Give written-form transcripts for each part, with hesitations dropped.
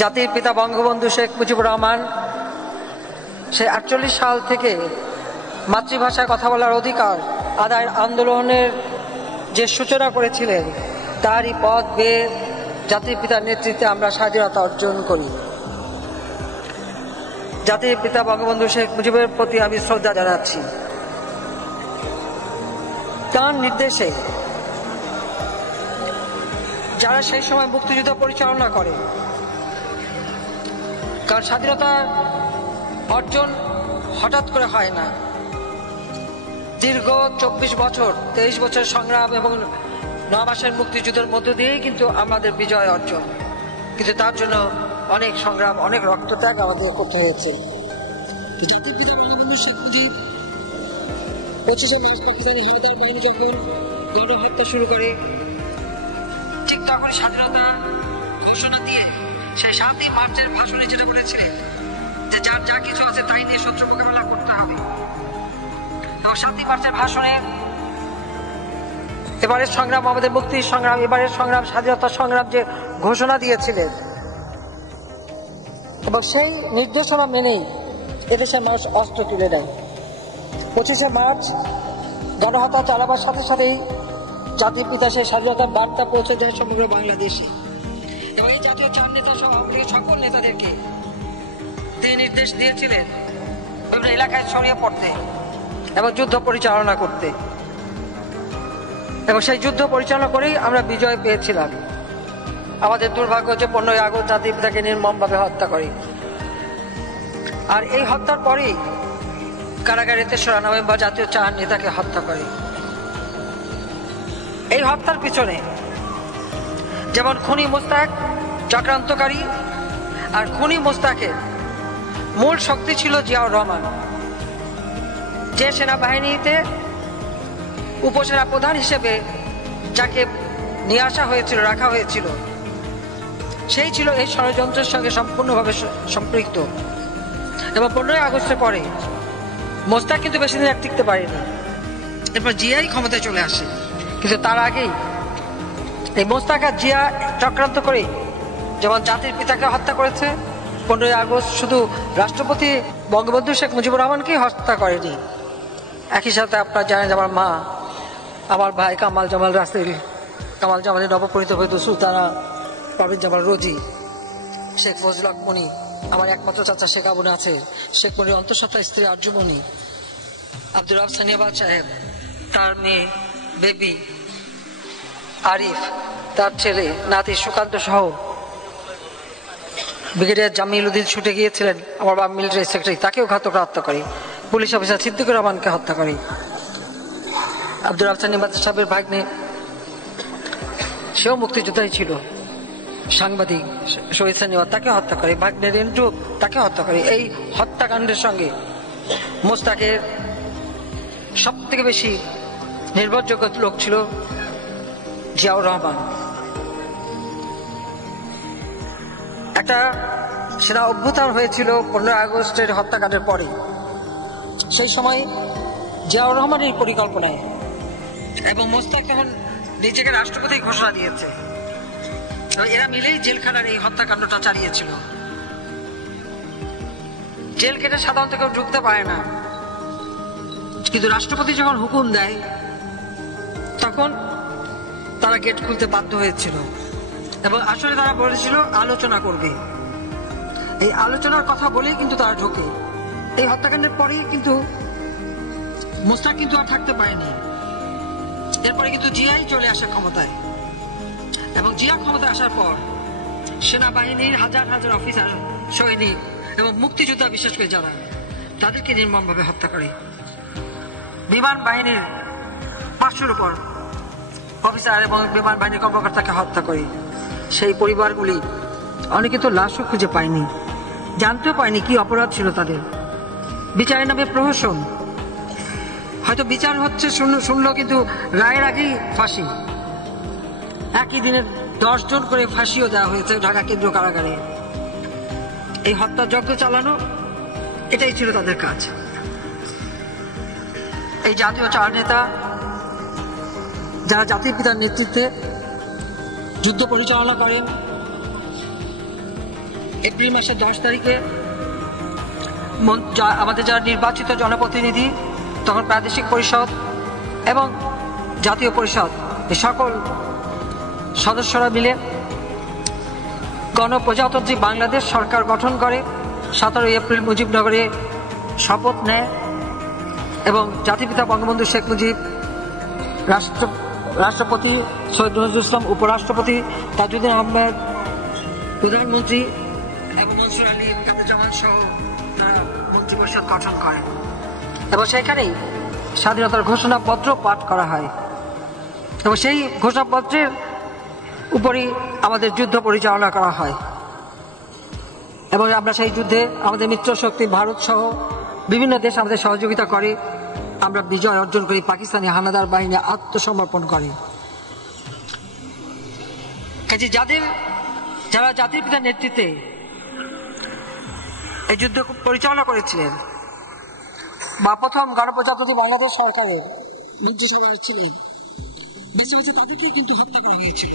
জাতির পিতা বঙ্গবন্ধু শেখ মুজিবুর রহমান সে 48 সাল থেকে মাতৃভাষায় কথা বলার অধিকার আদায়ের আন্দোলনের যে সূচনা করেছিলেন, তারই পথ বেয়ে জাতির পিতার নেতৃত্বে আমরা স্বাধীনতা অর্জন করি। জাতির পিতা বঙ্গবন্ধু শেখ মুজিবের প্রতি আমি শ্রদ্ধা জানাচ্ছি। তার নির্দেশে যারা সেই সময় মুক্তিযুদ্ধ পরিচালনা করে, কারণ স্বাধীনতা অর্জন হঠাৎ করে হয় না, দীর্ঘ 24 বছর 23 বছর সংগ্রাম এবং 9 মাসের মুক্তিযুদ্ধের মধ্য দিয়েই কিন্তু আমাদের বিজয় অর্জন। কিন্তু তার জন্য অনেক সংগ্রাম, অনেক রক্তত্যাগ আমাদের করতে হয়েছে। 25শে মার্চ পাকিস্তানি হানাদার বাহিনী যখন গণহত্যা শুরু করে, ঠিক তখন স্বাধীনতা ঘোষণা দিয়ে সেই 7ই মার্চের ভাষণে যেটা বলেছিলেন যে যার যা কিছু আছে তাই নিয়ে শত্রু মোকাবেলা করতে হবে। এবং 7ই মার্চের ভাষণে এবারের সংগ্রাম আমাদের মুক্তির সংগ্রাম, এবারের সংগ্রাম স্বাধীনতা সংগ্রাম যে ঘোষণা দিয়েছিলেন, এবং সেই নির্দেশনা মেনেই এদেশের মানুষ অস্ত্র তুলে নেয়। 25শে মার্চ গণহত্যা চালাবার সাথে সাথেই জাতির পিতা সেই স্বাধীনতার বার্তা পৌঁছে যায় সমগ্র বাংলাদেশে। এবং এই জাতীয় 4 নেতা সহ আওয়ামী লীগের সকল নেতাদেরকে তিনি নির্দেশ দিয়েছিলেন বিভিন্ন এলাকায় ছড়িয়ে পড়তে এবং যুদ্ধ পরিচালনা করতে। এবং সেই যুদ্ধ পরিচালনা করেই আমরা বিজয় পেয়েছিলাম। আমাদের দুর্ভাগ্য যে 15ই আগস্ট জাতির পিতাকে নির্মমভাবে হত্যা করে। আর এই হত্যার পরেই কারাগারে 3রা নভেম্বর জাতীয় 4 নেতাকে হত্যা করে। এই হত্যার পিছনে যেমন খুনি মোস্তাক চক্রান্তকারী, আর খুনি মোস্তাকের মূল শক্তি ছিল জিয়াউর রহমান, যে সেনাবাহিনীতে উপসেনা প্রধান হিসেবে যাকে নিয়ে আসা হয়েছিল, রাখা হয়েছিল, সেই ছিল এই ষড়যন্ত্রের সঙ্গে সম্পূর্ণভাবে সম্পৃক্ত। এবং 15ই আগস্টের পরে মোস্তাক কিন্তু বেশি দিন আর টিকতে পারেনি, এরপর জিয়াই ক্ষমতায় চলে আসে। কিন্তু তার আগেই এই মোস্তাক আর জিয়া চক্রান্ত করে যেমন জাতির পিতাকে হত্যা করেছে, 15ই আগস্ট শুধু রাষ্ট্রপতি বঙ্গবন্ধু শেখ মুজিবুর রহমানকেই হত্যা করেনি, একই সাথে আপনারা জানেন আমার মা, আমার ভাই কামাল জামাল রাসেল, কামাল জামালের নবপরিণীত হয়তো সুলতানা পারভিন জামাল রোজি, শেখ ফজল হক মনি, আমার একমাত্র চাচা শেখ আবু নাসের, শেখ মনির অন্তঃসত্ত্বা স্ত্রী আরজুমনি, আব্দুর রাব সানিয়াবাদ সাহেব, তার মেয়ে বেবি আরিফ, তার ছেলে নাতি সুকান্ত সহ ব্রিগেডিয়ার জামিল উদ্দিন ছুটে গিয়েছিলেন, আমার বাবা মিলিটারি সেক্রেটারি, তাকেও ঘাতকরা হত্যা করে। পুলিশ অফিসার সিদ্দিকুর রহমানকে হত্যা করে। আব্দুর রাব সানিয়াবাদ সাহেবের ভাগ্নে, সেও মুক্তিযোদ্ধাই ছিল, সাংবাদিক শহীদ সানিয়াবাদ, তাকে হত্যা করে। ভাগ্নে রেন্টু, তাকে হত্যা করে। এই হত্যাকাণ্ডের সঙ্গে মোস্তাকের সব থেকে বেশি নির্ভরযোগ্য লোক ছিল জিয়াউর রহমান। একটা সেনা অভ্যুত্থান হয়েছিল 15 আগস্টের হত্যাকাণ্ডের পরে। সেই সময় জিয়াউর রহমানের পরিকল্পনায় এবং মোস্তাক তখন নিজেকে রাষ্ট্রপতি ঘোষণা দিয়েছে, এরা মিলেই জেলখানার এই হত্যাকাণ্ডটা চালিয়েছিল। জেল কেটে সাধারণত কেউ ঢুকতে পারে না, কিন্তু রাষ্ট্রপতি যখন হুকুম দেয় তখন তারা গেট খুলতে বাধ্য হয়েছিল। এবং আসলে তারা বলেছিল আলোচনা করবে, এই আলোচনার কথা বলেই কিন্তু তারা ঢোকে। এই হত্যাকাণ্ডের পরেই কিন্তু মোস্তাক কিন্তু আর থাকতে পারেনি, এরপরে কিন্তু জিয়াই চলে আসে ক্ষমতায়। এবং জিয়া ক্ষমতায় আসার পর সেনাবাহিনীর হাজার হাজার অফিসার, সৈনিক এবং মুক্তিযোদ্ধা, বিশেষ করে যারা, তাদেরকে নির্মমভাবে হত্যা করে। বিমান বাহিনীর 500-র উপর অফিসার এবং বিমান বাহিনীর কর্মকর্তাকে হত্যা করে। সেই পরিবারগুলি অনেকে তো লাশও খুঁজে পায়নি, জানতেও পায়নি কি অপরাধ ছিল তাদের। বিচারের নামে প্রহসন, হয়তো বিচার হচ্ছে শুনলো, কিন্তু রায়ের আগেই ফাঁসি। একই দিনে 10 জন করে ফাঁসিও দেওয়া হয়েছে ঢাকা কেন্দ্রীয় কারাগারে। এই হত্যাযজ্ঞ চালানো, এটাই ছিল তাদের কাজ। এই জাতীয় 4 নেতা যারা জাতির পিতার নেতৃত্বে যুদ্ধ পরিচালনা করেন, এপ্রিল মাসের 10 তারিখে আমাদের যারা নির্বাচিত জনপ্রতিনিধি, তখন প্রাদেশিক পরিষদ এবং জাতীয় পরিষদ এই সকল সদস্যরা মিলে গণপ্রজাতন্ত্রী বাংলাদেশ সরকার গঠন করে 17 এপ্রিল মুজিবনগরে শপথ নেয় এবং জাতিপিতা বঙ্গবন্ধু শেখ মুজিব, রাষ্ট্রপতি সৈয়দ নজরুল ইসলাম, উপরাষ্ট্রপতি তাজউদ্দিন আহমেদ, প্রধানমন্ত্রী এবং মনসুর আলী কাদের সহ তারা মন্ত্রিপরিষদ গঠন করেন এবং সেখানেই স্বাধীনতার ঘোষণাপত্র পাঠ করা হয় এবং সেই ঘোষণাপত্রের উপরই আমাদের যুদ্ধ পরিচালনা করা হয় এবং আমরা সেই যুদ্ধে আমাদের মিত্র শক্তি ভারত সহ বিভিন্ন দেশ আমাদের সহযোগিতা করে, আমরা বিজয় অর্জন করি। পাকিস্তানি হানাদার বাহিনী আত্মসমর্পণ করে। কাজে যারা জাতির পিতার নেতৃত্বে এই যুদ্ধ পরিচালনা করেছিলেন বা প্রথম গণপ্রজাতন্ত্রী বাংলাদেশ সরকারের মন্ত্রিসভায় ছিলেন, বেঁচে বেঁচে তাদেরকে কিন্তু হত্যা করা হয়েছিল।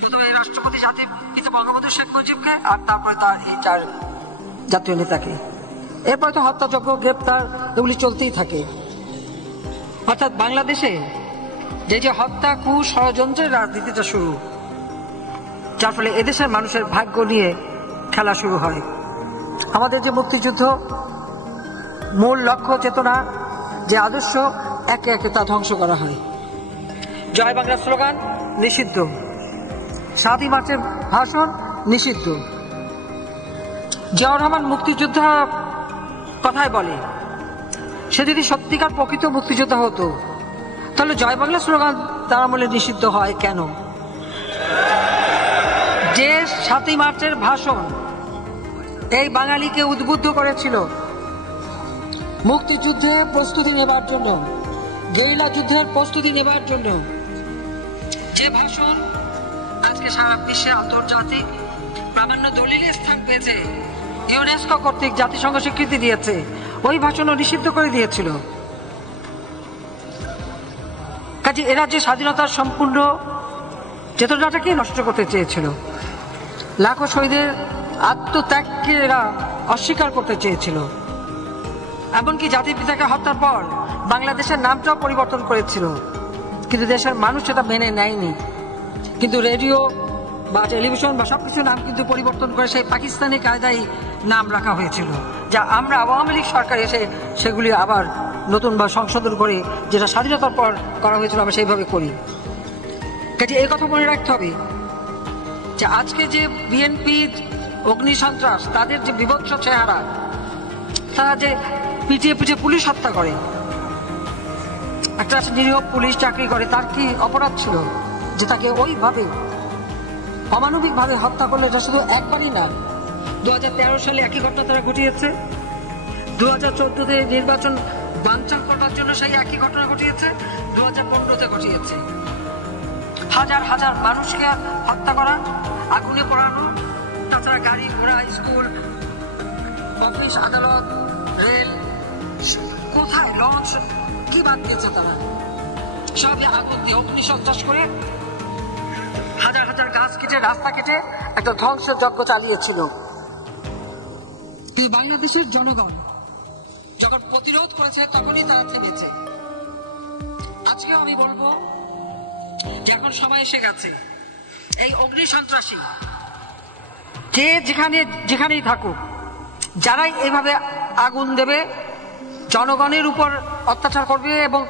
প্রথমে রাষ্ট্রপতি জাতির পিতা বঙ্গবন্ধু শেখ মুজিবকে, আর তারপরে তার এই 4 জাতীয় নেতাকে। এরপরে তো হত্যাযজ্ঞ, গ্রেপ্তার এগুলি চলতেই থাকে। অর্থাৎ বাংলাদেশে যে হত্যা, ষড়যন্ত্রের রাজনীতিটা শুরু, যার ফলে এদেশের মানুষের ভাগ্য নিয়ে খেলা শুরু হয়। আমাদের যে মুক্তিযুদ্ধ মূল লক্ষ্য, চেতনা, যে আদর্শ, একে একে তা ধ্বংস করা হয়। জয় বাংলা স্লোগান নিষিদ্ধ, 7ই মার্চের ভাষণ নিষিদ্ধ। জিয়াউর রহমান মুক্তিযোদ্ধা কথায় বলে, সে যদি সত্যিকার প্রকৃত মুক্তিযোদ্ধা হতো তাহলে জয় বাংলা স্লোগান তার আমলে নিষিদ্ধ হয় কেন? যে 7ই মার্চের ভাষণ এই বাঙালিকে উদ্বুদ্ধ করেছিল মুক্তিযুদ্ধে প্রস্তুতি নেবার জন্য, গেরিলা যুদ্ধের প্রস্তুতি নেবার জন্য, যে ভাষণ আজকে সারা বিশ্বে আন্তর্জাতিক প্রামাণ্য দলিলে স্থান পেয়েছে, ইউনেস্কো কর্তৃক জাতিসংঘ স্বীকৃতি দিয়েছে, ওই ভাষণও নিষিদ্ধ করে দিয়েছিল। কাজে এরা যে স্বাধীনতার সম্পূর্ণ চেতনাটাকে নষ্ট করতে চেয়েছিল, লাখো শহীদের আত্মত্যাগকে এরা অস্বীকার করতে চেয়েছিল। এমনকি জাতির পিতাকে হত্যার পর বাংলাদেশের নামটাও পরিবর্তন করেছিল, কিন্তু দেশের মানুষ সেটা মেনে নেয়নি। কিন্তু রেডিও বা টেলিভিশন বা সবকিছু নাম কিন্তু পরিবর্তন করে সেই পাকিস্তানি কায়দায় নাম রাখা হয়েছিল, যা আমরা আওয়ামী লীগ সরকার এসে সেগুলি আবার নতুন বা সংশোধন করে, যেটা স্বাধীনতার পর করা হয়েছিল, আমরা সেইভাবে করি। কাজে এই কথা মনে রাখতে হবে যে আজকে যে বিএনপি, অগ্নি সন্ত্রাস, তাদের যে বিভৎস চেহারা, তারা যে পিটিয়ে পিটিয়ে পুলিশ হত্যা করে, একটা নিরীহ পুলিশ চাকরি করে, তার কি অপরাধ ছিল যে তাকে ওইভাবে অমানবিকভাবে হত্যা করলে? এটা শুধু একবারই না, 2013 সালে একই ঘটনা তারা ঘটিয়েছে, 2014-তে নির্বাচন বানচাল করার জন্য সেই একই ঘটনা ঘটিয়েছে, 2015-তে ঘটিয়েছে। হাজার হাজার মানুষকে হত্যা করা, আগুনে পোড়ানো, তাছাড়া গাড়ি ঘোড়া, স্কুল, অফিস, আদালত, রেল, কোথায় লঞ্চ, কি বাদ দিয়েছে তারা? সবই আগুন দিয়ে অগ্নি সন্ত্রাস করে হাজার হাজার গাছ কেটে, রাস্তা কেটে একটা ধ্বংসের যজ্ঞ চালিয়েছিল। কিন্তু বাংলাদেশের জনগণ যখন প্রতিরোধ করেছে তখনই তারা থেমেছে। আজকে আমি বলবো যে এখন সময় এসে গেছে, এই অগ্নি সন্ত্রাসী যে যেখানেই থাকুক, যারাই এভাবে আগুন দেবে, জনগণের উপর অত্যাচার করবে এবং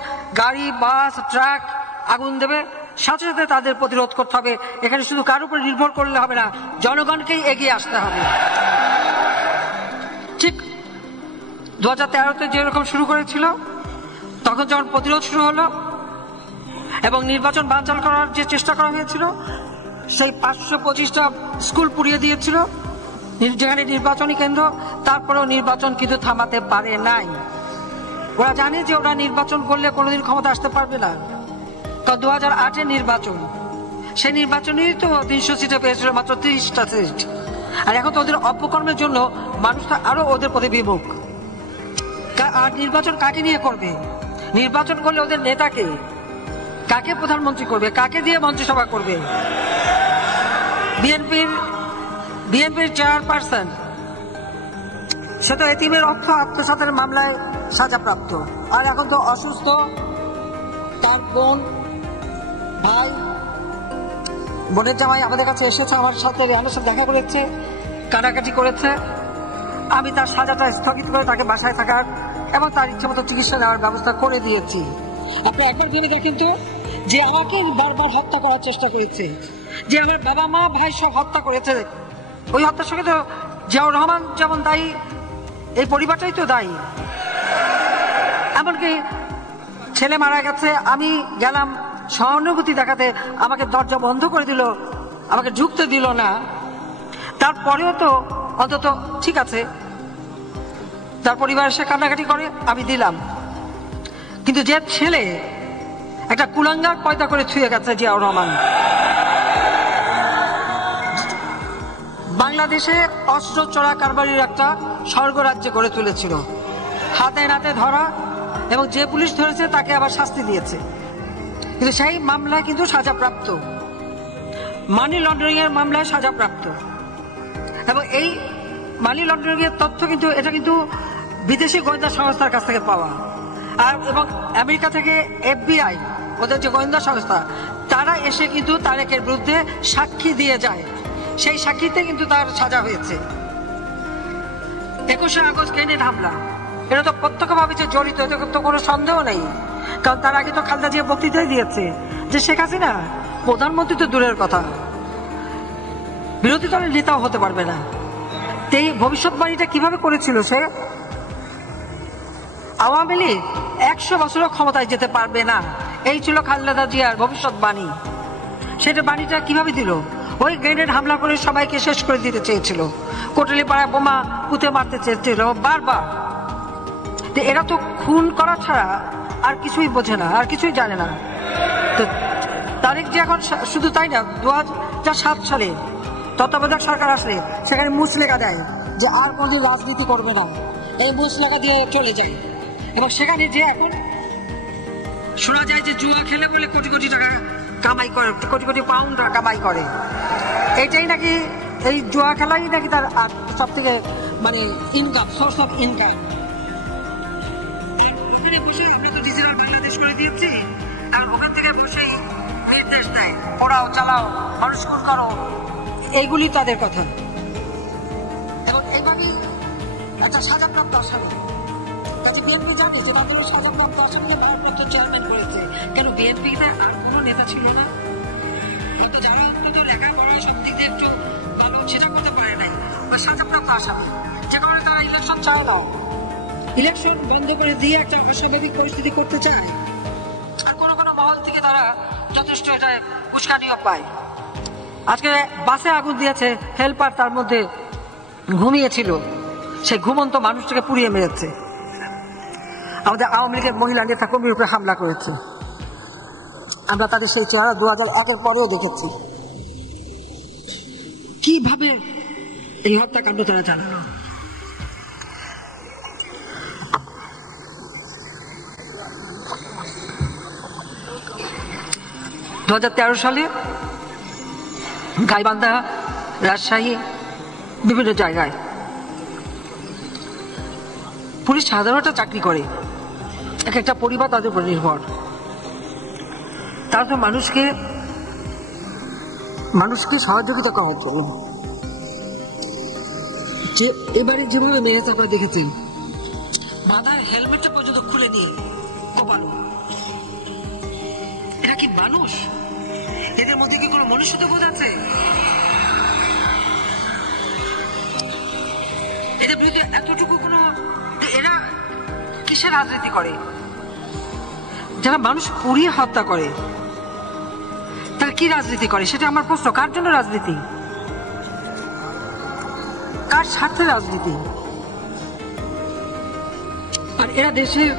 গাড়ি, বাস, ট্রাক আগুন দেবে, সাথে সাথে তাদের প্রতিরোধ করতে হবে। এখানে শুধু কার উপর নির্ভর করলে হবে না, জনগণকেই এগিয়ে আসতে হবে। ঠিক 2013-তে যেরকম শুরু করেছিল, তখন যখন প্রতিরোধ শুরু হলো এবং নির্বাচন বানচাল করার যে চেষ্টা করা হয়েছিল, সেই 525টা স্কুল পুড়িয়ে দিয়েছিল যেখানে নির্বাচনী কেন্দ্র, তারপরেও নির্বাচন কিন্তু থামাতে পারে নাই। ওরা জানে যে ওরা নির্বাচন করলে কোনোদিন ক্ষমতা আসতে পারবে না। তো 2008-এর নির্বাচন, সেই নির্বাচনেই তো 300 সিটে পেয়েছিল, মাত্র 30টা সিট। আর এখন তো ওদের অপকর্মের জন্য মানুষটা আরো ওদের প্রতি বিমুখ। আর নির্বাচন কাকে নিয়ে করবে? নির্বাচন করলে ওদের নেতাকে, কাকে প্রধানমন্ত্রী করবে, কাকে দিয়ে মন্ত্রিসভা করবে? বিএনপির বিএনপির চেয়ারপারসন, সে তো এতিমের অর্থ আত্মসাতের মামলায় সাজাপ্রাপ্ত, আর এখন তো অসুস্থ। তার বোন, ভাই, বোনের জামাই আমাদের কাছে এসেছে, আমার সাথে দেখা করেছে, কাটাকাটি করেছে। আমি তার সাজাটা স্থগিত করে তাকে বাসায় থাকার এবং তার ইচ্ছে মতো চিকিৎসা নেওয়ার ব্যবস্থা করে দিয়েছি। আপনি একবার ভেবে দেখেন তো, যে আমাকে বারবার হত্যা করার চেষ্টা করেছে, যে আমার বাবা মা ভাই সব হত্যা করেছে, ওই হত্যার সঙ্গে তো জিয়াউর রহমান যেমন দায়ী, এই পরিবারটাই তো দায়ী। এমনকি ছেলে মারা গেছে, আমি গেলাম সহানুভূতি দেখাতে, আমাকে দরজা বন্ধ করে দিল, আমাকে ঢুকতে দিল না। তারপরেও তো অন্তত ঠিক আছে, তার পরিবার এসে কান্নাকাটি করে, আমি দিলাম। কিন্তু যে ছেলে একটা কুলাঙ্গার পয়দা করে ছুঁয়ে গেছে জিয়াউর রহমান, বাংলাদেশে অস্ত্র চোরা কারবারির একটা স্বর্গরাজ্য গড়ে তুলেছিল, হাতে নাতে ধরা, এবং যে পুলিশ ধরেছে তাকে আবার শাস্তি দিয়েছে। কিন্তু সেই মামলায় কিন্তু সাজাপ্রাপ্ত, মানি লন্ডারিং এর মামলায় সাজাপ্রাপ্ত। এবং এই মানি লন্ডারিং এর তথ্য কিন্তু এটা কিন্তু বিদেশি গোয়েন্দা সংস্থার কাছ থেকে পাওয়া, আর এবং আমেরিকা থেকে FBI, ওদের যে গোয়েন্দা সংস্থা, তারা এসে কিন্তু তারেকের বিরুদ্ধে সাক্ষী দিয়ে যায়। সেই সাক্ষীতে কিন্তু তার সাজা হয়েছে। 21শে আগস্ট গ্রেনেড হামলা, এটা তো প্রত্যক্ষভাবে যে জড়িত, এটা তো কোনো সন্দেহ নেই। কারণ তার আগে তো খালেদা জিয়া বক্তৃতাই দিয়েছে যে শেখ হাসিনা প্রধানমন্ত্রী তো দূরের কথা, বিরোধী দলের নেতাও হতে পারবে না। এই ভবিষ্যৎবাণীটা কিভাবে করেছিল সে? আওয়ামী লীগ 100 বছরও ক্ষমতায় যেতে পারবে না, এই ছিল খালেদা জিয়ার ভবিষ্যৎবাণী। সেটা বাণীটা কিভাবে দিল? ওই গ্রেনেড হামলা করে সবাইকে শেষ করে দিতে চেয়েছিল, কোটালীপাড়ায় বোমা পুঁতে মারতে চেয়েছিল বারবার। এরা তো খুন করা ছাড়া আর কিছুই বোঝে না, আর কিছুই জানে না। তো তারেক যে এখন শুধু তাই না, 2007 সালে তত্ত্বাবধায়ক সরকার আসলে সেখানে মুচলেখা দেয় যে আর কোনদিন রাজনীতি করবে না, এই মুচলেখা দিয়ে চলে যায়। এবং সেখানে যে এখন শোনা যায় যে জুয়া খেলে বলে কোটি কোটি টাকা কামাই করে, কোটি কোটি পাউন্ড কামাই করে। এইটাই নাকি, এই জুয়া খেলাই নাকি তার সব থেকে মানে ইনকাম, সোর্স অফ ইনকাম। ওখানে বসে আমরা তো ডিজিটাল বাংলাদেশ করে দিয়েছি, আর ওখান থেকে বসেই নির্দেশ দেয়, পড়াও, চালাও, মানুষ খুন করো, এইগুলি তাদের কথা। এবং এইভাবেই একটা সাজাপ্রাপ্ত আসামি, তাতে বিএনপি জানে যে তাদের সাজাপ্রাপ্ত আসামিকে ভারপ্রাপ্ত চেয়ারম্যান করেছে। কেন বিএনপিতে আর কোনো নেতা ছিল না? হয়তো যারা অন্তত লেখাপড়া সব দিক দিয়ে একটু ভালো সেটা করতে পারে নাই, বা সাজাপ্রাপ্ত আসামি, যে কারণে তারা ইলেকশন চায় না, ইলেকশন বন্ধ করে দিয়ে একটা অস্বাভাবিক পরিস্থিতি করতে চায়। আর কোনো কোনো মহল থেকে তারা যথেষ্ট এটা উস্কানিও পায়। আজকে বাসে আগুন দিয়েছে, হেল্পার তার মধ্যে ঘুমিয়েছিল, সেই ঘুমন্ত মানুষটাকে পুড়িয়ে মেরেছে। আমাদের আওয়ামী লীগের মহিলা নেতা কর্মীর উপরে হামলা করেছে, আমরা তাদের সেই চেহারা 2001-এর পরেও দেখেছি। কিভাবে এই হত্যাকাণ্ড তারা জানালো? দু 2013 সালে গাইবান্ধা, রাজশাহী, বিভিন্ন জায়গায় পুলিশ সাধারণ একটা চাকরি করে, এক একটা পরিবার তাদের উপর নির্ভর। তারা তো মানুষকে সহযোগিতা করার জন্য, যে এবারে যেভাবে মেরেছে আপনারা দেখেছেন, মাথার হেলমেটটা পর্যন্ত খুলে দিয়ে কপালো। এরা কি মানুষ? এদের মধ্যে কি কোনো মনুষ্যত্ববোধ আছে? এদের বিরুদ্ধে এতটুকু কোনো, এরা কিসের রাজনীতি করে? যারা মানুষ পুড়িয়ে হত্যা করে তারা কি রাজনীতি করে? সেটা আমার প্রশ্ন। কার জন্য রাজনীতি? কার স্বার্থে রাজনীতি? আর এরা দেশের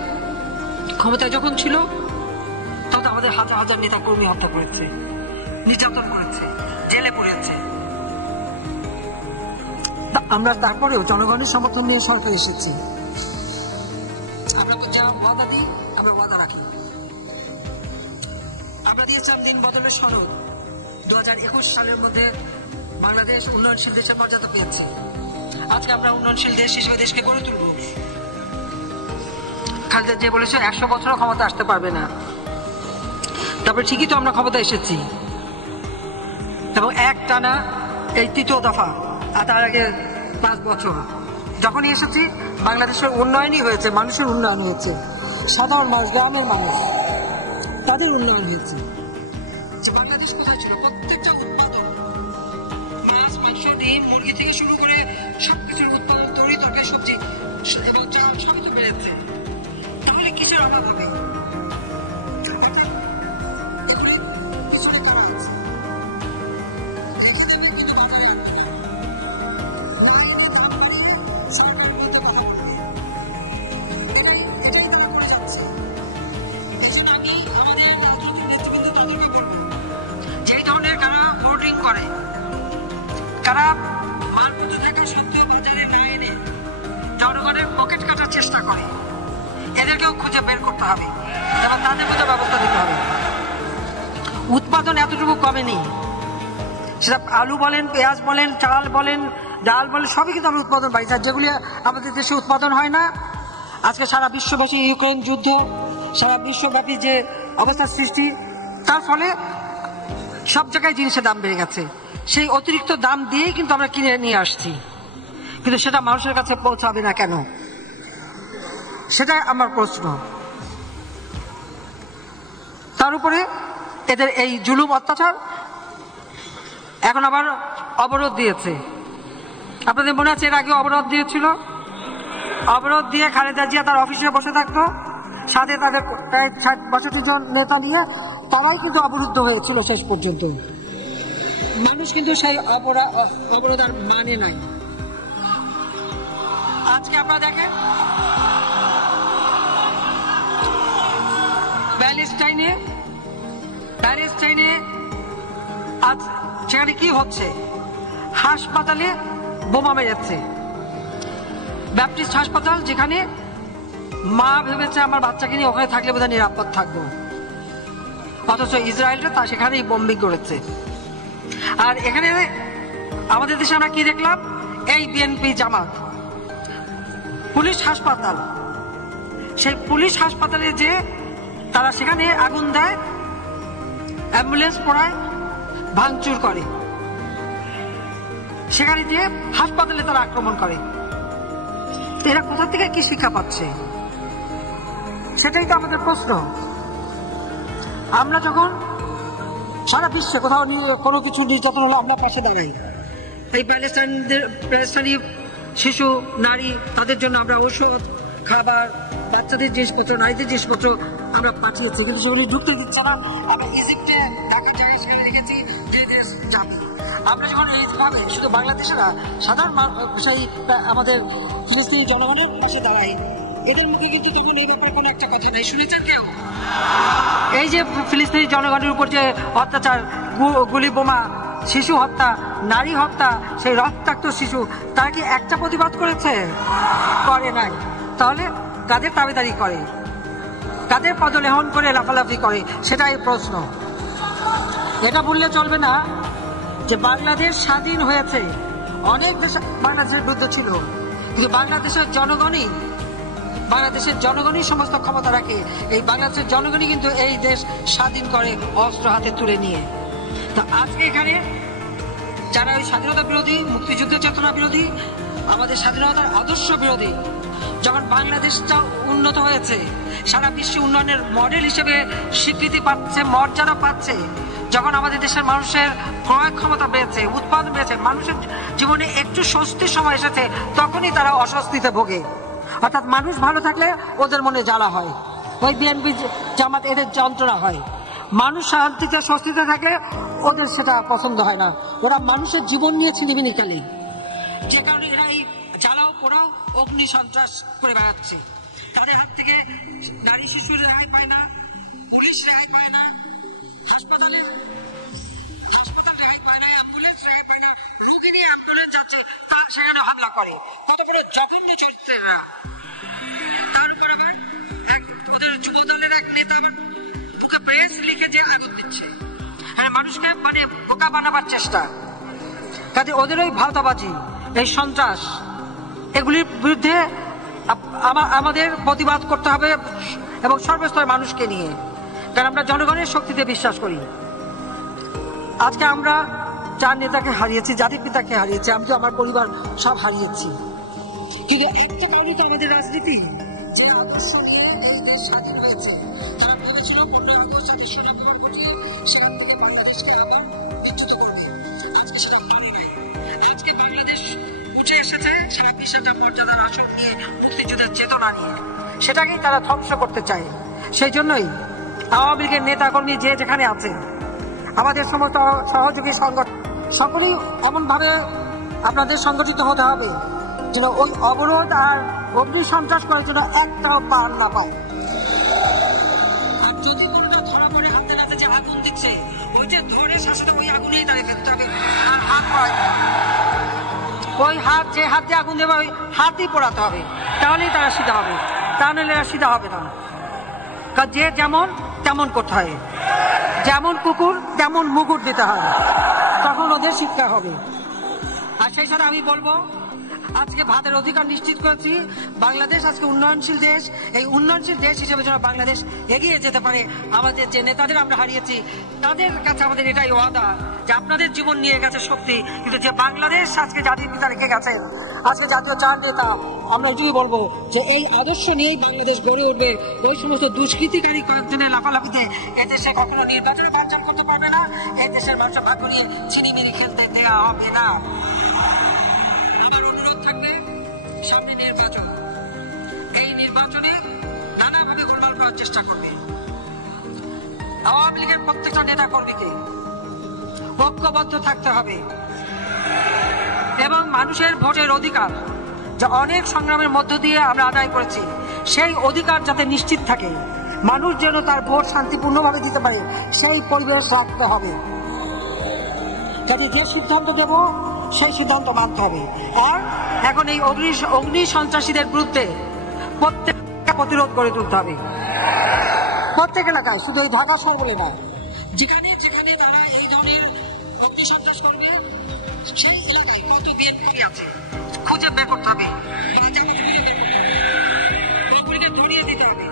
ক্ষমতায় যখন ছিল তখন আমাদের হাজার হাজার নেতা কর্মী হত্যা করেছে, নির্যাতন করেছে, জেলে পড়েছে। আমরা তারপরেও জনগণের সমর্থন নিয়ে সরকার এসেছি। আমরা যা ওয়াদা দিই আমরা ওয়াদা রাখি। আমরা দিয়েছিলাম দিন বদলের সনদ 2021 সালের মধ্যে বাংলাদেশ উন্নয়নশীল দেশের মর্যাদা পেয়েছে। আজকে আমরা উন্নয়নশীল দেশ হিসেবে দেশকে গড়ে তুলব। খালেদা যে বলেছে 100 বছরও ক্ষমতা আসতে পারবে না, তারপরে ঠিকই তো আমরা ক্ষমতা এসেছি, এবং এক টানা এই 3য় দফা, আর তার আগে 5 বছর যখনই এসেছি বাংলাদেশের উন্নয়নই হয়েছে, মানুষের উন্নয়ন হয়েছে, সাধারণ মানুষ, গ্রামের মানুষ, তাদের উন্নয়ন হয়েছে। যে বাংলাদেশ কোথায় ছিল, প্রত্যেকটা উৎপাদন, মাছ, মাংস, ডিম, মুরগি থেকে শুরু করে সবকিছুর উৎপাদন, তরি তরকারি, সবজি এবং চাল সবই তো বেড়েছে। তাহলে কিসের অভাব হবে? অর্থাৎ এগুলি পিছনে কারা আছে, রেখে দেবে কিন্তু বাজারে আনবে না, না এনে দাম বাড়িয়ে সরকার বলতে কথা বলবে, এটাই তারা করে যাচ্ছে। এই জন্য আমি আমাদের রাজনৈতিক নেতৃবৃন্দ তাদেরকে বলবো, যেই ধরনের কারা হোর্ডিং করে, কারা মালপত্র থাকা সত্ত্বেও বাজারে না এনে জনগণের পকেট কাটার চেষ্টা করে, এদেরকেও খুঁজে বের করতে হবে এবং তাদের মধ্যে ব্যবস্থা দিতে হবে। উৎপাদন এতটুকু কমেনি, সেটা আলু বলেন, পেঁয়াজ বলেন, চাল বলেন, ডাল বলেন, সবই কিন্তু আমরা উৎপাদন বাড়িয়েছি। আর যেগুলি আমাদের দেশে উৎপাদন হয় না, আজকে সারা বিশ্বব্যাপী ইউক্রেন যুদ্ধ, সারা বিশ্বব্যাপী যে অবস্থার সৃষ্টি, তার ফলে সব জায়গায় জিনিসের দাম বেড়ে গেছে। সেই অতিরিক্ত দাম দিয়েই কিন্তু আমরা কিনে নিয়ে আসছি, কিন্তু সেটা মানুষের কাছে পৌঁছাবে না কেন? সেটা আমার প্রশ্ন। তার উপরে এদের এই জুলুম অত্যাচার এখন আবার অবরোধ দিয়েছে। আপনাদের মনে আছে এর আগে অবরোধ দিয়েছিল? অবরোধ দিয়ে খালেদা জিয়া তার অফিসে বসে থাকতো, সাথে তাদের প্রায় 60-62 জন নেতা নিয়ে, তারাই কিন্তু অবরুদ্ধ হয়েছিল শেষ পর্যন্ত। মানুষ কিন্তু সেই অবরোধ আর মানে নাই। আজকে আপনারা দেখেন প্যালেস্টাইনে আজ সেখানে কি হচ্ছে? হাসপাতালে বোমা মেরেছে, ব্যাপটিস্ট হাসপাতাল, যেখানে মা ভেবেছে আমার বাচ্চাকে নিয়ে ওখানে থাকলে বোধহয় নিরাপদ থাকবো, অথচ ইসরায়েলটা তা সেখানেই বম্বিং করেছে। আর এখানে আমাদের দেশে আমরা কি দেখলাম? এই বিএনপি জামাত পুলিশ হাসপাতাল, সেই পুলিশ হাসপাতালে যে তারা সেখানে আগুন দেয়, অ্যাম্বুলেন্স পোড়ায়, ভাঙচুর করে, সেখানে যে হাসপাতালে তারা আক্রমণ করে। এরা কোথা থেকে কি শিক্ষা পাচ্ছে? সেটাই তো আমাদের প্রশ্ন। আমরা যখন সারা বিশ্বে কোথাও কোনো কিছু নির্যাতন হলে আমরা পাশে দাঁড়াই, এই প্যালেস্টাইনি শিশু, নারী, তাদের জন্য আমরা ঔষধ, খাবার, বাচ্চাদের জিনিসপত্র, নারীদের জিনিসপত্র আমরা পাঠিয়েছি, কিন্তু সেগুলি ঢুকতে দিচ্ছে না। আমরা ইজিপ্টে একটা জায়গায় সেখানে রেখেছি যে দেশ যাবে। আমরা যখন এইভাবে শুধু বাংলাদেশেরা সাধারণ সেই আমাদের ফিলিস্তিনি জনগণের পাশে দাঁড়াই, এদের মুখে কিন্তু তখন এই ব্যাপারে কোনো একটা কথা নেই। শুনেছেন কেউ? এই যে ফিলিস্তিনি জনগণের উপর যে অত্যাচার, গুলি বোমা, শিশু হত্যা, নারী হত্যা, সেই রক্তাক্ত শিশু, তারা কি একটা প্রতিবাদ করেছে? করে নাই। তাহলে কাদের দাবিদারি করে, কাদের পদলেহন করে লাফালাফি করে, সেটাই প্রশ্ন। এটা বললে চলবে না যে বাংলাদেশ স্বাধীন হয়েছে, অনেক দেশ বাংলাদেশের বিরুদ্ধে ছিল, কিন্তু বাংলাদেশের জনগণই সমস্ত ক্ষমতা রাখে। এই বাংলাদেশের জনগণই কিন্তু এই দেশ স্বাধীন করে অস্ত্র হাতে তুলে নিয়ে। তো আজকে এখানে যারা ওই স্বাধীনতা বিরোধী, মুক্তিযুদ্ধের চেতনা বিরোধী, আমাদের স্বাধীনতার আদর্শ বিরোধী, যখন বাংলাদেশটা উন্নত হয়েছে, সারা বিশ্বে উন্নয়নের মডেল হিসেবে স্বীকৃতি পাচ্ছে, মর্যাদা পাচ্ছে, যখন আমাদের দেশের মানুষের ক্রয় ক্ষমতা বেড়েছে, উৎপাদন বেড়েছে, মানুষের জীবনে একটু স্বস্তির সময় এসেছে, তখনই তারা অস্বস্তিতে ভোগে। অর্থাৎ মানুষ ভালো থাকলে ওদের মনে জ্বালা হয়, ওই বিএনপি জামাত এদের যন্ত্রণা হয়। মানুষ শান্তিতে স্বস্তিতে থাকলে ওদের সেটা পছন্দ হয় না। ওরা মানুষের জীবন নিয়ে ছিনিমিনি খেলে, যে কারণে এরা এই জ্বালাও পোড়াও অগ্নি সন্ত্রাস করে বেড়াচ্ছে। তাদের হাত থেকে নারী শিশু রেহাই পায় না, পুলিশ রেহাই পায় না, হাসপাতাল রেহাই পায় না, অ্যাম্বুলেন্স রেহাই পায় না, রোগী নিয়ে অ্যাম্বুলেন্স যাচ্ছে, তা সেখানে হামলা করে। তারপরে জঘন্য চরিত্রেরা, তার উপর আবার ওদের যুব দলের এক নেতা তোকে প্রেস লিখে যে আগুন দিচ্ছে, মানুষকে বোকা বানাবার চেষ্টা। কাজে ওদের ওই ভাওতাবাজি, এই সন্ত্রাস, এগুলির বিরুদ্ধে আমাদের প্রতিবাদ করতে হবে, এবং সর্বস্তরের মানুষকে নিয়ে, কারণ আমরা জনগণের শক্তিতে বিশ্বাস করি। আজকে আমরা 4 নেতাকে হারিয়েছি, জাতির পিতাকে হারিয়েছি, আমি তো আমার পরিবার সব হারিয়েছি, কিন্তু একটা কারণে তো আমাদের রাজনীতি, যে আদর্শ নিয়ে এই দেশ স্বাধীন হয়েছে। তারা ভেবেছিল 15 আগস্ট জাতির সেনা বিমান ঘটিয়ে সেখান থেকে বাংলাদেশকে আবার বিচ্যুত করবে। আজকে সেটা পারে নাই। আজকে বাংলাদেশ উঠে এসেছে সারা বিশ্বের মর্যাদার আসন নিয়ে, মুক্তিযুদ্ধের চেতনা নিয়ে, সেটাকেই তারা ধ্বংস করতে চায়। সেই জন্যই আওয়ামী লীগের নেতাকর্মী যে যেখানে আছে, আমাদের সমস্ত সহযোগী সংগঠন সকলেই এমনভাবে আপনাদের সংগঠিত হতে হবে যেন ওই অবরোধ আর অগ্নি সন্ত্রাস করার জন্য একটাও পার না পায়। আর যদি কোনোটা ধরা পড়ে হাতে নাতে যে আগুন দিচ্ছে, ওই যে ধরে শাসনে ওই আগুনেই দাঁড়িয়ে ফেলতে হবে। আর হাত পড়ায় ওই হাত, যে হাত দিয়ে আগুন দেবে ওই হাতই পোড়াতে হবে, তাহলেই তারা সিধা হবে, তা নাহলে এরা সিধা হবে না। কারণ যে যেমন তেমন করতে হয়, যেমন কুকুর তেমন মুকুট দিতে হয়, তখন ওদের শিক্ষা হবে। আর সেই সাথে আমি বলবো, আজকে ভাতের অধিকার নিশ্চিত করেছি। বাংলাদেশ আজকে উন্নয়নশীল দেশ। এই উন্নয়নশীল দেশ হিসেবে যেন বাংলাদেশ এগিয়ে যেতে পারে, আমাদের যে নেতাদের আমরা হারিয়েছি তাদের কাছে আমাদের এটাই ওয়াদা যে আপনাদের জীবন নিয়ে গেছে শক্তি, কিন্তু যে বাংলাদেশ আজকে জাতির পিতা রেখে গেছেন, আজকে জাতীয় 4 নেতা, আমরা এটাই বলবো যে এই আদর্শ নিয়েই বাংলাদেশ গড়ে উঠবে। ওই সমস্ত দুষ্কৃতিকারী কয়েকজনের লাফালাফিতে এদেশে কখনো নির্বাচনে বানচাল করতে পারবে না। এই দেশের মানুষের ভাগ্য নিয়ে ছিনিমিনি খেলতে দেওয়া হবে না। আমার অনুরোধ থাকবে, সামনে নির্বাচন, এই নির্বাচনে নানাভাবে গোলমাল করার চেষ্টা করবে। আওয়ামী লীগের প্রত্যেকটা নেতা কর্মীকে ঐক্যবদ্ধ থাকতে হবে, এবং মানুষের ভোটের অধিকার যা অনেক সংগ্রামের মধ্য দিয়ে আমরা আদায় করেছি, সেই অধিকার যাতে নিশ্চিত থাকে, মানুষ যেন তার ভোট শান্তিপূর্ণভাবে দিতে পারে, সেই পরিবেশ রাখতে হবে। কাজে যে সিদ্ধান্ত দেব সেই সিদ্ধান্ত মানতে হবে। আর এখন এই অগ্নি সন্ত্রাসীদের বিরুদ্ধে প্রত্যেকটা প্রতিরোধ গড়ে তুলতে হবে, প্রত্যেক এলাকায়, শুধু ওই ঢাকা শহর বলে না, যেখানে যেখানে তারা এই ধরনের অগ্নি সন্ত্রাস করবে সেই এলাকায় কত বিএনপি আছে খুঁজে বের করতে হবে, ধরিয়ে দিতে হবে।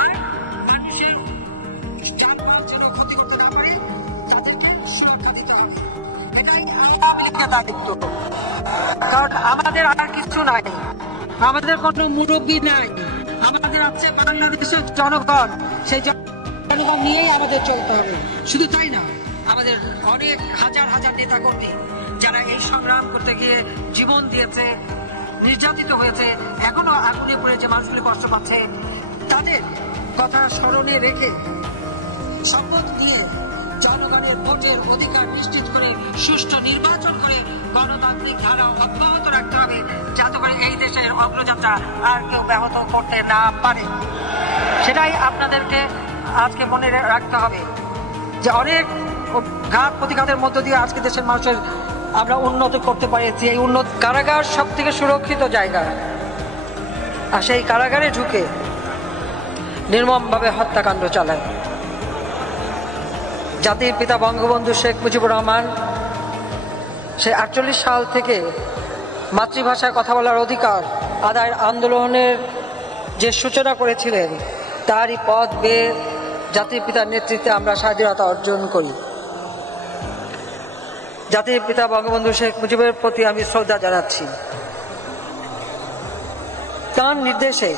আর মানুষের যানবাহন যেন ক্ষতি করতে না পারে তাদেরকে সুরক্ষা দিতে হবে, এটাই আওয়ামী লীগের দায়িত্ব। কারণ আমাদের আর কিছু নাই, আমাদের কোনো মুরব্বী নাই, আমাদের আছে বাংলাদেশের জনগণ। সেই জনগণ নিয়েই আমাদের চলতে হবে। শুধু তাই না, আমাদের অনেক হাজার হাজার নেতা কর্মী যারা এই সংগ্রাম করতে গিয়ে জীবন দিয়েছে, নির্যাতিত হয়েছে, এখনো আগুনে পড়ে যে মানুষগুলি কষ্ট পাচ্ছে, তাদের কথা স্মরণে রেখে শপথ নিয়ে জনগণের ভোটের অধিকার নিশ্চিত করে সুষ্ঠু নির্বাচন করে গণতান্ত্রিক ধারা অব্যাহত রাখতে হবে, যাতে করে এই দেশের অগ্রযাত্রা আর কেউ ব্যাহত করতে না পারে। সেটাই আপনাদেরকে আজকে মনে রাখতে হবে যে অনেক ঘাত প্রতিঘাতের মধ্য দিয়ে আজকে দেশের মানুষের আমরা উন্নতি করতে পেরেছি। এই উন্নত কারাগার সব থেকে সুরক্ষিত জায়গা, আর সেই কারাগারে ঢুকে নির্মমভাবে হত্যাকাণ্ড চালায়। জাতির পিতা বঙ্গবন্ধু শেখ মুজিবুর রহমান সে 48 সাল থেকে মাতৃভাষায় কথা বলার অধিকার আদায়ের আন্দোলনের যে সূচনা করেছিলেন, তারই পথ বেয়ে জাতির পিতার নেতৃত্বে আমরা স্বাধীনতা অর্জন করি। জাতির পিতা বঙ্গবন্ধু শেখ মুজিবের প্রতি আমি শ্রদ্ধা জানাচ্ছি। তার নির্দেশে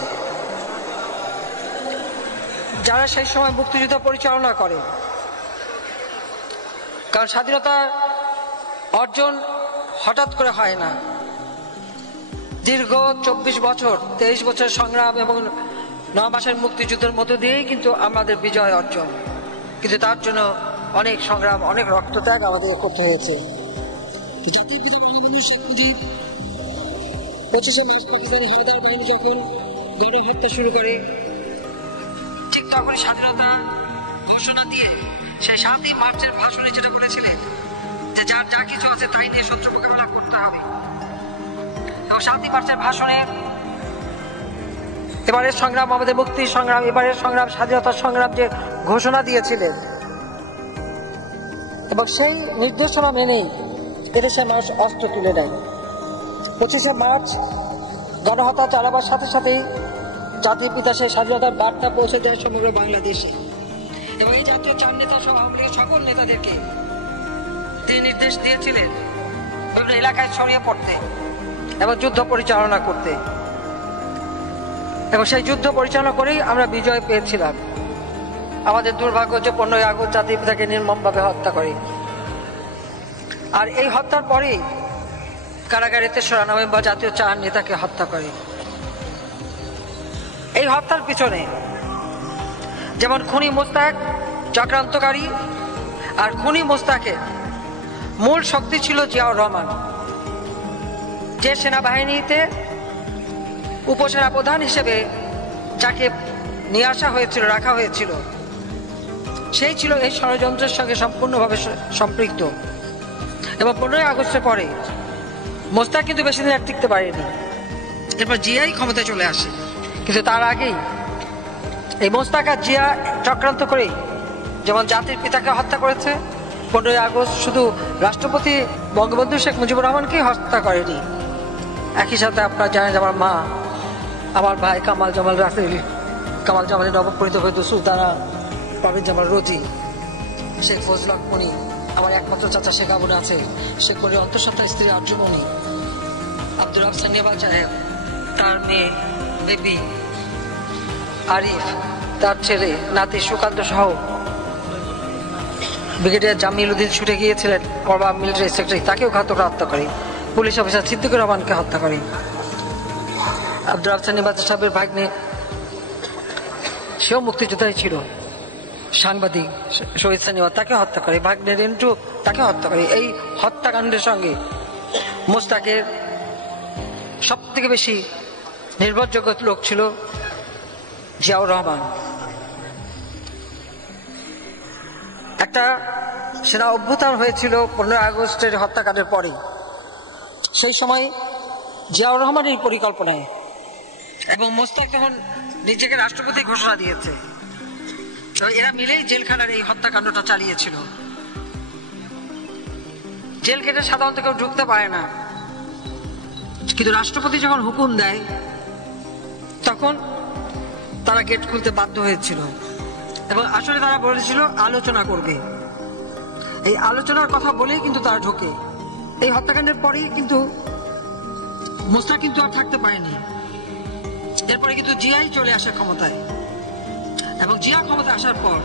যারা সেই সময় মুক্তিযুদ্ধ পরিচালনা করে, কারণ স্বাধীনতা অর্জন হঠাৎ করে হয় না, দীর্ঘ 24 বছর 23 বছর সংগ্রাম এবং 9 মাসের মুক্তিযুদ্ধের মধ্য দিয়েই কিন্তু আমাদের বিজয় অর্জন। কিন্তু তার জন্য অনেক সংগ্রাম, অনেক রক্তত্যাগ আমাদের করতে হয়েছে। 25শে মার্চ পাকিস্তানি হানাদার বাহিনী যখন গণহত্যা শুরু করে, ঠিক তখনই স্বাধীনতা ঘোষণা দিয়ে সেই 7ই মার্চের ভাষণে যেটা বলেছিলেন যে যার যা কিছু আছে তাই নিয়ে শত্রু মোকাবেলা করতে হবে, এবং 7ই মার্চের ভাষণে এবারের সংগ্রাম আমাদের মুক্তি সংগ্রাম, এবারের সংগ্রাম স্বাধীনতার সংগ্রাম যে ঘোষণা দিয়েছিলেন, এবং সেই নির্দেশনা মেনেই এদেশের মানুষ অস্ত্র তুলে নেয়। 25শে মার্চ গণহত্যা চালাবার সাথে সাথেই জাতির পিতা সেই স্বাধীনতার বার্তা পৌঁছে দেয় সমগ্র বাংলাদেশে। এবং এই জাতীয় চার নেতা সহ আওয়ামী লীগের সকল নেতাদেরকে তিনি নির্দেশ দিয়েছিলেন বিভিন্ন এলাকায় ছড়িয়ে পড়তে এবং যুদ্ধ পরিচালনা করতে। এবং সেই যুদ্ধ পরিচালনা করেই আমরা বিজয় পেয়েছিলাম। আমাদের দুর্ভাগ্য যে 15ই আগস্ট জাতির পিতাকে নির্মমভাবে হত্যা করে। আর এই হত্যার পরেই কারাগারে 3রা নভেম্বর জাতীয় চার নেতাকে হত্যা করে। এই হত্যার পিছনে যেমন খুনি মোস্তাক চক্রান্তকারী, আর খুনি মোস্তাকের মূল শক্তি ছিল জিয়াউর রহমান, যে সেনাবাহিনীতে উপসেনা প্রধান হিসেবে যাকে নিয়ে আসা হয়েছিল, রাখা হয়েছিল, সেই ছিল এই ষড়যন্ত্রের সঙ্গে সম্পূর্ণভাবে সম্পৃক্ত। এবং 15ই আগস্টের পরে মোস্তাক কিন্তু বেশি দিন আর টিকতে পারেনি। এরপর জিয়াই ক্ষমতায় চলে আসে। কিন্তু তার আগেই এই মোস্তাক আর জিয়া চক্রান্ত করেই যেমন জাতির পিতাকে হত্যা করেছে, 15ই আগস্ট শুধু রাষ্ট্রপতি বঙ্গবন্ধু শেখ মুজিবুর রহমানকেই হত্যা করেনি, একই সাথে আপনারা জানেন আমার মা, আমার ভাই কামাল জামাল রাসেল, কামাল জামালের নবপরিত হয়তো সুলতানা, পারভীন জামাল রোজি, শেখ ফজল হক মনি, আমার একমাত্র চাচা শেখ আবুল আছে, শেখ মনির অন্তঃসত্ত্বা স্ত্রী আর্জুমণি, আব্দুল রব সান্নিয়াবাল সাহেব, তার মেয়ে বেবি আরিফ, তার ছেলে নাতি সুকান্ত সহ ব্রিগেডিয়ার জামিল উদ্দিন ছুটে গিয়েছিলেন করবা মিলিটারি সেক্রেটারি, তাকেও ঘাতকরা হত্যা করে। পুলিশ অফিসার সিদ্দিকুর রহমানকে হত্যা করে। আব্দুল রব সান্নিয়াবাল সাহেবের ভাগ্নে, সেও মুক্তিযোদ্ধাই ছিল, সাংবাদিক শহীদ সানিওয়াল, তাকে হত্যা করে। ভাগ্নে রেন্টু, তাকে হত্যা করে। এই হত্যাকাণ্ডের সঙ্গে মোস্তাকের সব থেকে বেশি নির্ভরযোগ্য লোক ছিল জিয়াউর রহমান। একটা সেনা অভ্যুত্থান হয়েছিল 15 আগস্টের হত্যাকাণ্ডের পরে। সেই সময় জিয়াউর রহমানের পরিকল্পনায়, এবং মোস্তাক তখন নিজেকে রাষ্ট্রপতি ঘোষণা দিয়েছে, এরা মিলেই জেলখানার এই হত্যাকাণ্ডটা চালিয়েছিল। জেল গেটে সাধারণত কেউ ঢুকতে পারে না, কিন্তু রাষ্ট্রপতি যখন হুকুম দেয় তখন তারা গেট খুলতে বাধ্য হয়েছিল। এবং আসলে তারা বলেছিল আলোচনা করবে, এই আলোচনার কথা বলেই কিন্তু তারা ঢোকে। এই হত্যাকাণ্ডের পরেই কিন্তু মোস্তাক কিন্তু আর থাকতে পারেনি। এরপরে কিন্তু জিয়াই চলে আসে ক্ষমতায়, এবং জিয়া ক্ষমতায় আসার পর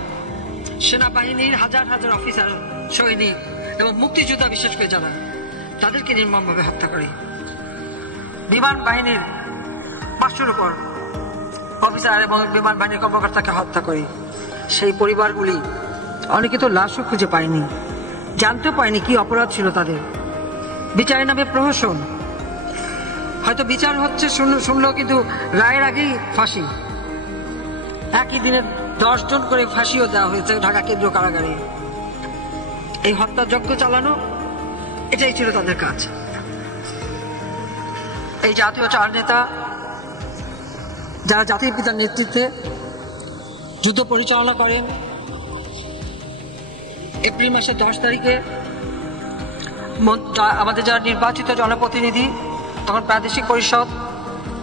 সেনাবাহিনীর হাজার হাজার অফিসার, সৈনিক এবং মুক্তিযোদ্ধা, বিশেষ করে যারা, তাদেরকে নির্মমভাবে হত্যা করে। বিমান বাহিনীর 500-র উপর অফিসার এবং বিমান বাহিনীর কর্মকর্তাকে হত্যা করে। সেই পরিবারগুলি অনেকে তো লাশও খুঁজে পায়নি, জানতেও পায়নি কি অপরাধ ছিল তাদের। বিচারের নামে প্রহসন, হয়তো বিচার হচ্ছে শুনলো, কিন্তু রায়ের আগেই ফাঁসি। একই দিনে 10 জন করে ফাঁসিও দেওয়া হয়েছে ঢাকা কেন্দ্রীয় কারাগারে। এই হত্যাযজ্ঞ চালানো, এটাই ছিল তাদের কাজ। এই জাতীয় চার নেতা যারা জাতির পিতার নেতৃত্বে যুদ্ধ পরিচালনা করেন, এপ্রিল মাসের 10 তারিখে আমাদের যারা নির্বাচিত জনপ্রতিনিধি, তখন প্রাদেশিক পরিষদ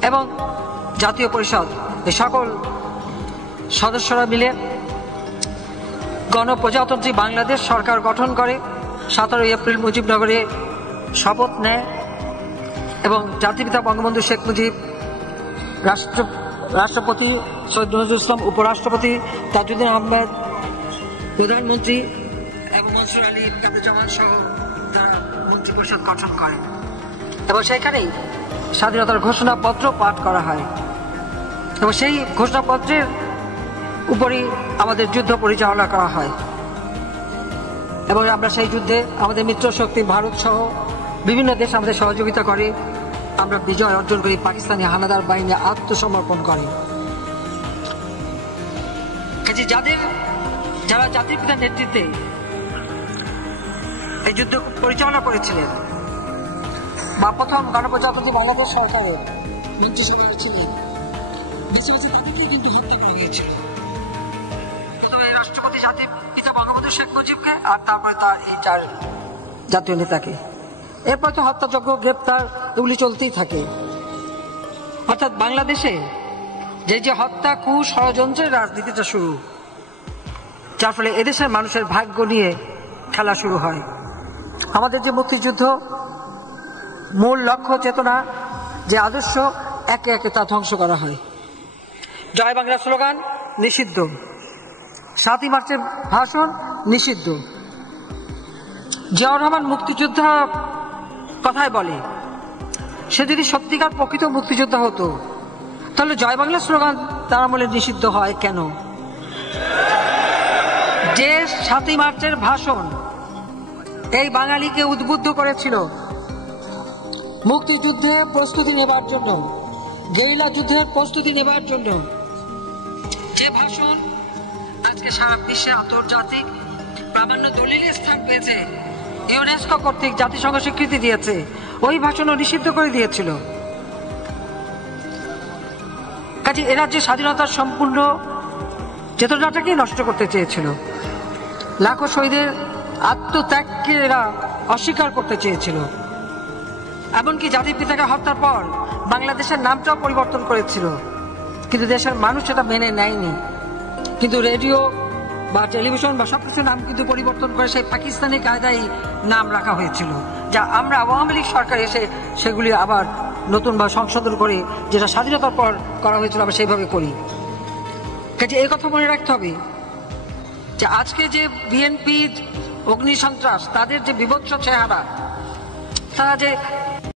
এবং জাতীয় পরিষদ, এই সকল সদস্যরা মিলে গণপ্রজাতন্ত্রী বাংলাদেশ সরকার গঠন করে। 17 এপ্রিল মুজিবনগরে শপথ নেয়, এবং জাতিপিতা বঙ্গবন্ধু শেখ মুজিব, রাষ্ট্রপতি সৈয়দ নজরুল ইসলাম, উপরাষ্ট্রপতি তাজউদ্দিন আহমেদ, প্রধানমন্ত্রী এবং মনসুর আলী, কাদের জামান সহ তারা মন্ত্রিপরিষদ গঠন করে। এবং সেইখানেই স্বাধীনতার ঘোষণাপত্র পাঠ করা হয়, এবং সেই ঘোষণাপত্রের উপরই আমাদের যুদ্ধ পরিচালনা করা হয়। এবং আমরা সেই যুদ্ধে আমাদের মিত্র শক্তি ভারত সহ বিভিন্ন দেশ আমাদের সহযোগিতা করে। আমরা বিজয় অর্জন করি, পাকিস্তানি হানাদার বাহিনী আত্মসমর্পণ করে। যারা জাতির পিতার নেতৃত্বে এই যুদ্ধ পরিচালনা করেছিলেন, বা প্রথম গণপ্রজাতন্ত্রী বাংলাদেশ সরকারের মন্ত্রিসভায় ছিলেন, বেঁচে বেঁচে তাদেরকেই কিন্তু হত্যা করা হয়েছিল। প্রথমে রাষ্ট্রপতি জাতির পিতা বঙ্গবন্ধু শেখ মুজিবকে, আর তারপরে তার এই 4 জাতীয় নেতাকে। এরপর তো হত্যাযজ্ঞ, গ্রেপ্তার এগুলি চলতেই থাকে। অর্থাৎ বাংলাদেশে যে হত্যা, কু, ষড়যন্ত্রের রাজনীতিটা শুরু, যার ফলে এদেশের মানুষের ভাগ্য নিয়ে খেলা শুরু হয়। আমাদের যে মুক্তিযুদ্ধ, মূল লক্ষ্য, চেতনা, যে আদর্শ, একে একে তা ধ্বংস করা হয়। জয় বাংলা স্লোগান নিষিদ্ধ, 7ই মার্চের ভাষণ নিষিদ্ধ। জিয়াউর রহমান মুক্তিযোদ্ধা কথায় বলে, সে যদি সত্যিকার প্রকৃত মুক্তিযোদ্ধা হতো তাহলে জয় বাংলা স্লোগান তার আমলে নিষিদ্ধ হয় কেন? যে 7ই মার্চের ভাষণ এই বাঙালিকে উদ্বুদ্ধ করেছিল মুক্তিযুদ্ধে প্রস্তুতি নেবার জন্য, গেরিলা যুদ্ধের প্রস্তুতি নেবার জন্য, যে ভাষণ আজকে সারা বিশ্বে আন্তর্জাতিক প্রামাণ্য দলিলের স্থান পেয়েছে, ইউনেস্কো কর্তৃক জাতিসংঘ স্বীকৃতি দিয়েছে, ওই ভাষণও নিষিদ্ধ করে দিয়েছিল। কাজে এরা যে স্বাধীনতার সম্পূর্ণ চেতনাটাকেই নষ্ট করতে চেয়েছিল, লাখো শহীদের আত্মত্যাগকে এরা অস্বীকার করতে চেয়েছিল। এমনকি জাতির পিতাকে হত্যার পর বাংলাদেশের নামটাও পরিবর্তন করেছিল, কিন্তু দেশের মানুষ সেটা মেনে নেয়নি। কিন্তু রেডিও বা টেলিভিশন বা সবকিছু নাম কিন্তু পরিবর্তন করে সেই পাকিস্তানি কায়দায় নাম রাখা হয়েছিল, যা আমরা আওয়ামী লীগ সরকার এসে সেগুলি আবার নতুনভাবে সংশোধন করে, যেটা স্বাধীনতার পর করা হয়েছিল, আমরা সেইভাবে করি। কাজে এই কথা মনে রাখতে হবে যে আজকে যে বিএনপি, অগ্নি সন্ত্রাস, তাদের যে বিভৎস চেহারা, তারা যে